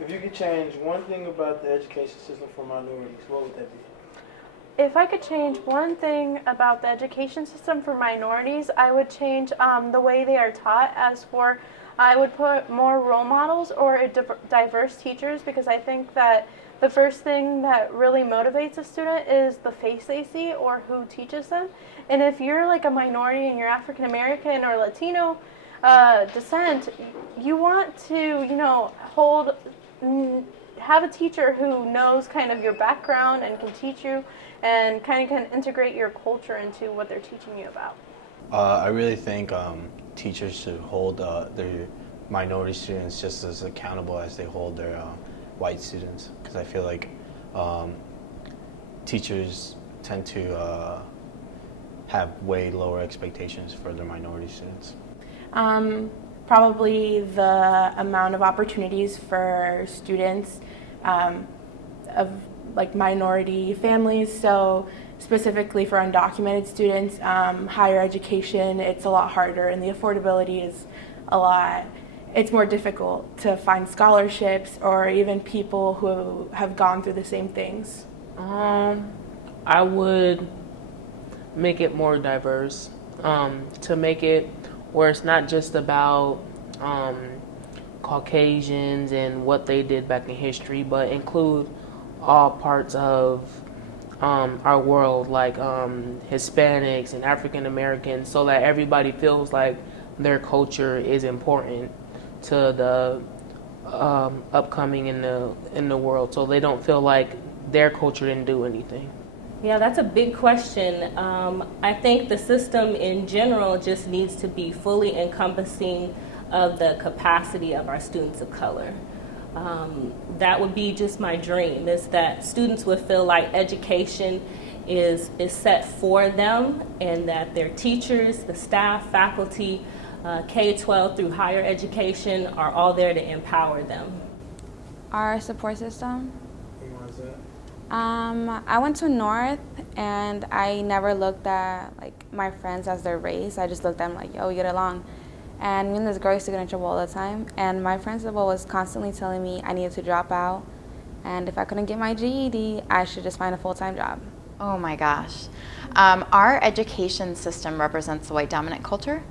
If you could change one thing about the education system for minorities, what would that be? If I could change one thing about the education system for minorities, I would change the way they are taught. As for, I would put more role models or diverse teachers, because I think that the first thing that really motivates a student is the face they see or who teaches them. And if you're like a minority and you're African American or Latino descent, you want to, have a teacher who knows kind of your background and can teach you and kind of can integrate your culture into what they're teaching you about. I really think teachers should hold their minority students just as accountable as they hold their white students, because I feel like teachers tend to have way lower expectations for their minority students. Probably the amount of opportunities for students of like minority families. So specifically for undocumented students, higher education, it's a lot harder, and the affordability is it's more difficult to find scholarships or even people who have gone through the same things. I would make it more diverse, to make it where it's not just about Caucasians and what they did back in history, but include all parts of our world, like Hispanics and African Americans, so that everybody feels like their culture is important to the upcoming in the world, so they don't feel like their culture didn't do anything. Yeah, that's a big question. I think the system in general just needs to be fully encompassing of the capacity of our students of color. That would be just my dream, is that students would feel like education is set for them, and that their teachers, the staff, faculty, K-12 through higher education are all there to empower them. Our support system. And why is that? I went to North, and I never looked at like my friends as their race. I just looked at them like, yo, we get along. And me and this girl used to get in trouble all the time. And my principal was constantly telling me I needed to drop out, and if I couldn't get my GED, I should just find a full-time job. Oh my gosh. Our education system represents the white dominant culture.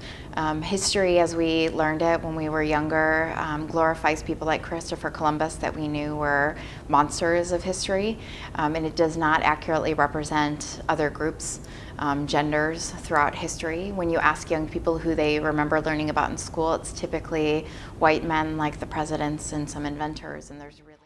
History, as we learned it when we were younger, glorifies people like Christopher Columbus that we knew were monsters of history, and it does not accurately represent other groups, genders throughout history. When you ask young people who they remember learning about in school, it's typically white men like the presidents and some inventors, and there's really